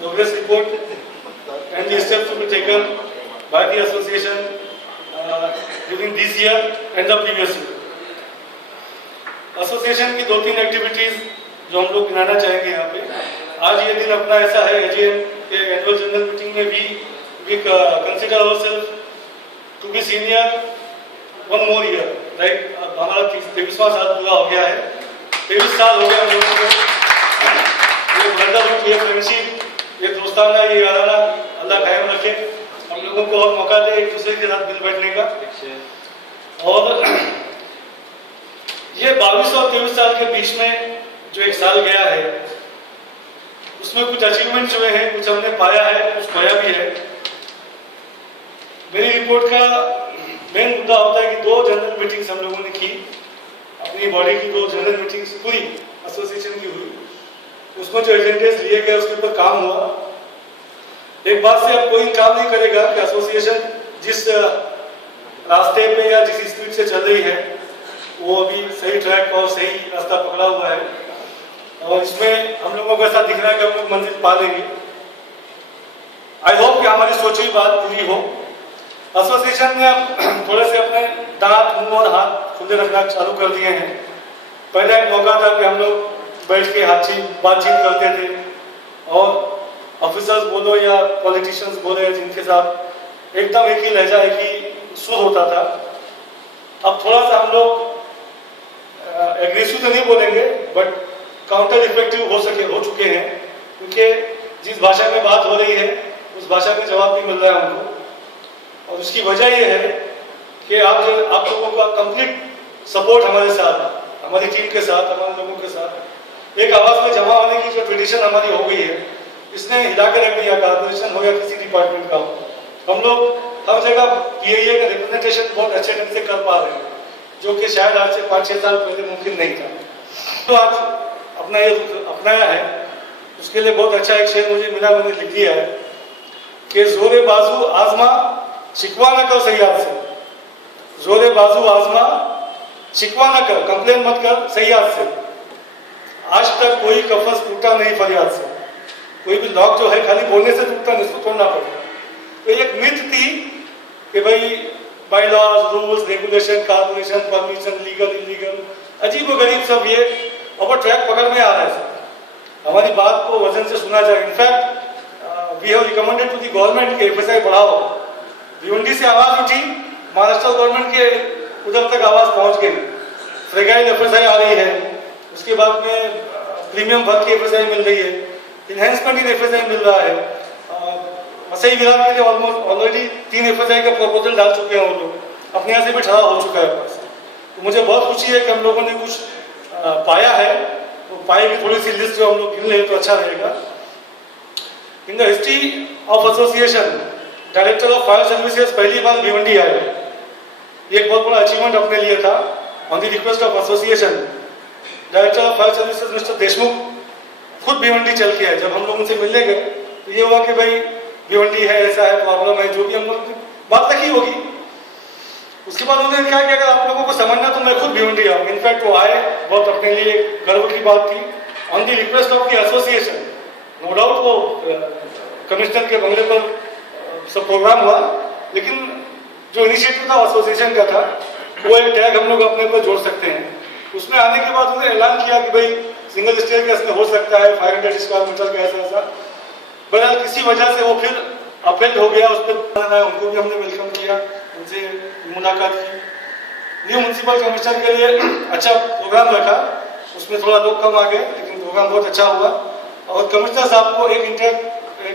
progress report and the steps to be taken by the association during this year and the previous year. Association की 2-3 activities जो हम लोग गिनाना चाहेंगे यहाँ पे। आज ये दिन अपना ऐसा है एजीएम के एनुअल जनरल मीटिंग में भी consider ourselves to be senior 1 more year, right. हमारा 23वां साल पूरा हो गया है, 23 साल हो गए हम लोगों को। ये ब्रदरहुड, ये फ्रेंडशिप, ये दोस्ताना, ये याराना अल्लाह कायम रखे, हम लोगों को और मौका दे एक दूसरे के साथ मिल बैठने का। और ये 22 और 23 साल के बीच में जो एक साल गया है उसमें कुछ अचीवमेंट्स हुए हैं, कुछ हमने पाया है, कुछ खोया भी है। मेरी रिपोर्ट का मेन मुद्दा होता है कि 2 जनरल मीटिंग्स हम लोगों ने की, अपनी बॉडी की 2 जनरल मीटिंग्स पूरी एसोसिएशन की हुई, उसमें जो एजेंडेस लिए गए उसके ऊपर काम हुआ। एक बात से अब कोई काम नहीं करेगा कि एसोसिएशन जिस रास्ते पे या जिस स्पीड से चल रही है वो अभी सही ट्रैक और सही रास्ता पकड़ा हुआ है, और इसमें हम लोगों को ऐसा दिख रहा है कि हम लोग मंजिल पा लेंगे। आई होप कि हमारी सोची बात पूरी हो। एसोसिएशन ने अब थोड़े से अपने दांत, मुंह और हाथ खुले रखना चालू कर दिए हैं। पहले एक मौका था कि हम लोग बैठ के बातचीत करते थे और ऑफिसर्स बोलो या पॉलिटिशियंस बोले जिनके साथ एकदम एक ही लहजा, एक ही सुर होता था। अब थोड़ा सा हम लोग एग्रेसिव तो नहीं बोलेंगे बट काउंटर इफेक्टिव हो चुके हैं, क्योंकि जिस भाषा में बात हो रही है उस भाषा में जवाब नहीं मिल रहा है हमको। और उसकी वजह यह है कि आप लोगों का कंप्लीट सपोर्ट हमारे साथ, हमारी टीम के साथ, हमारे लोगों के साथ एक आवाज में जमा होने की जो ट्रेडिशन हमारी हो गई है, इसने हिला के रख दिया। कॉर्पोरेशन हो या किसी डिपार्टमेंट का हो, हम लोग हर जगह पीआईए का रिप्रेजेंटेशन बहुत अच्छे ढंग से कर पा रहे हैं, जो कि शायद आज से 5-6 साल पहले मुमकिन नहीं था। तो आज अपना ये अपनाया है, उसके लिए बहुत अच्छा एक शेर मुझे मिला, मैंने लिख दिया है कि जोरे बाजू आजमा शिकवा न कर सयाद से। जोरे बाजू आजमा शिकवा न कर, कंप्लेन मत कर सयाद से। आज तक कोई कफस टूटा नहीं फरियाद से। कोई भी लॉक जो है खाली बोलने से टूटता नहीं, उसको तोड़ना पड़ता। तो एक मिथ थी कि भाई bylaws, rules, regulation, corporation, permission, legal, illegal, अजीब व गरीब सब ये ओवर ट्रैक पकड़ में आ रहा है। हमारी बात को वजन से सुना जाए। In fact we have recommended to the government के एफएसआई बढ़ाओ। भिवंडी से आवाज उठी, महाराष्ट्र गवर्नमेंट के उधर तक आवाज पहुंच गई। फ्रेगाइल एफएसआई आ रही है, उसके बाद में प्रीमियम वर्ग की एफएसआई मिल रही है, इनहेंसमेंट इन एफएसआई मिल रहा है। सही विधान के लिए ऑलरेडी 3 एफएसआई का प्रपोजल डाल चुके हैं वो लोग, अपने यहाँ से भी ठहराव हो चुका है पास। तो मुझे बहुत खुशी है कि हम लोगों ने कुछ पाया है। तो पाए की थोड़ी सी लिस्ट जो हम लोग गिन ले तो अच्छा रहेगा। In the history of association, director of fire services पहली बार भिवंडी आए। ये एक बहुत बड़ा अचीवमेंट अपने लिए था। On the request of association, director of fire services mister Deshmukh खुद भिवंडी चल के आए। जब हम लोग उनसे मिलने गए तो ये हुआ कि भाई भिवंडी है, ऐसा है, प्रॉब्लम है, जो भी हम लोग बात रखी होगी। उसके बाद उन्होंने कहा कि अगर आप लोगों को समझना तो मैं खुद भिवंडी आऊँ। इनफैक्ट वो आए, बहुत अपने लिए गर्व की बात थी। On the request of the association, no doubt वो कमिश्नर के बंगले पर सब प्रोग्राम हुआ, लेकिन जो इनिशिएटिव था एसोसिएशन का था, वो एक टैग हम लोग अपने पर जोड़ सकते हैं। उसमें आने के बाद उन्होंने ऐलान किया कि भाई सिंगल स्टेयर केस में हो सकता है 500 स्क्वायर मीटर का ऐसा। बहरहाल किसी वजह से वो फिर अपेल हो गया, उस पर उनको भी हमने वेलकम किया, उनसे मुलाकात की। न्यू म्यूनसिपल कमिश्नर के लिए अच्छा प्रोग्राम रखा, उसमें थोड़ा लोग कम आ गए, लेकिन प्रोग्राम बहुत अच्छा हुआ। और कमिश्नर साहब को एक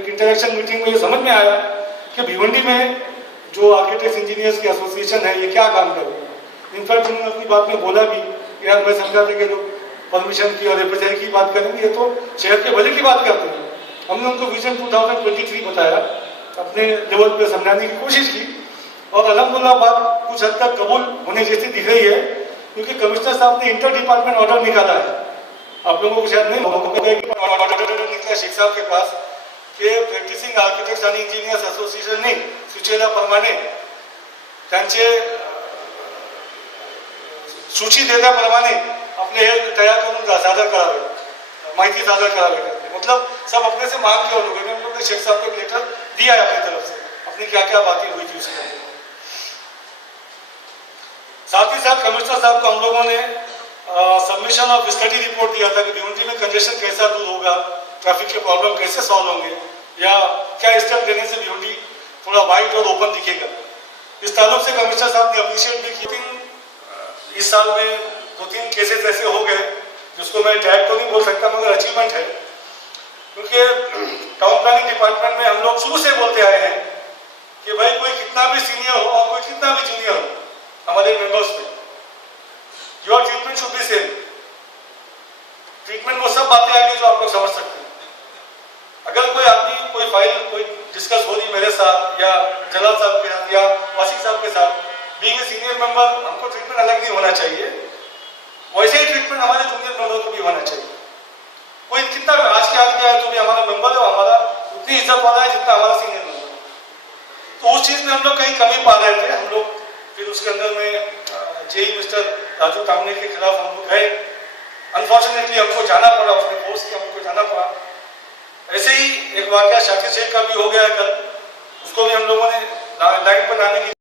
इंटरेक्शन मीटिंग में ये समझ में आया कि भिवंडी में जो आर्किटेक्ट इंजीनियर्स की एसोसिएशन है ये क्या काम कर रही है। इनफैक्ट उन्होंने अपनी बात में बोला भी, यार मैं समझा था कि लोग परमिशन की और एफएसआई की बात करेंगे, ये तो शहर के भले की बात करते हैं। हमने उनको विजन 2023 बताया, अपने लेवल पे समझाने की कोशिश की, और अल्हम्दुलिल्लाह बात कुछ हद तक कबूल होने जैसी दिख रही है, क्योंकि कमिश्नर साहब ने इंटर डिपार्टमेंट ऑर्डर निकाला है। आप लोगों को शायद नहीं ऑर्डर निकला शेख साहब के पास कि प्रॅक्टिसिंग आर्किटेक्ट्स आणि इंजिनियर्स असोसिएशनने सुचेला प्रमाणे त्यांचे सूची देण्याप्रमाणे अपने हे तयार करून सादर करावे, माहिती सादर करावे। मतलब सब अपने से मांग के और लोगों ने लोगों ने शेख साहब को एक लेटर दिया है अपनी तरफ से, अपनी क्या क्या बातें हुई थी उसके अंदर। साथ ही साथ कमिश्नर साहब को हम लोगों ने सबमिशन ऑफ स्टडी रिपोर्ट दिया था कि भिवंडी में कंजेशन कैसा दूर होगा, ट्रैफिक के प्रॉब्लम कैसे सॉल्व होंगे, या क्या स्टेप लेने से भिवंडी थोड़ा वाइट और ओपन दिखेगा। इस ताल्लुक से कमिश्नर साहब ने अप्रिशिएट भी की। इस साल में 2-3 केसेस ऐसे हो गए जिसको मैं टैग तो नहीं बोल सकता मगर अचीवमेंट है, क्योंकि टाउन प्लानिंग डिपार्टमेंट में हम लोग शुरू से बोलते आए हैं कि भाई कोई कितना भी सीनियर हो और कोई कितना भी जूनियर हो हमारे मेंबर्स में, your treatment should be same. Treatment वो सब बातें आगे जो आप लोग समझ सकते हैं। अगर कोई आदमी कोई फाइल कोई डिस्कस हो रही मेरे साथ या जलाल साहब के साथ या वासिक साहब के साथ, बीइंग ए सीनियर मेंबर हमको ट्रीटमेंट अलग नहीं होना चाहिए, वैसे ही ट्रीटमेंट हमारे जूनियर मेंबर को भी होना चाहिए। कोई कितना आज के आगे आए तो भी हमारा मेंबर है, हमारा उतनी इज्जत वाला है जितना हमारा सीनियर मेंबर। तो उस चीज में हम लोग कहीं कमी पा रहे थे। हम लोग फिर उसके अंदर में जेई मिस्टर राजू टामने के खिलाफ हम लोग गए। अनफॉर्चुनेटली हमको जाना पड़ा, उसने फोर्स किया हमको जाना पड़ा। ऐसे ही एक वाकया शाकिर शेख का भी हो गया कल, उसको भी हम लोगों ने लाइन पर लाने की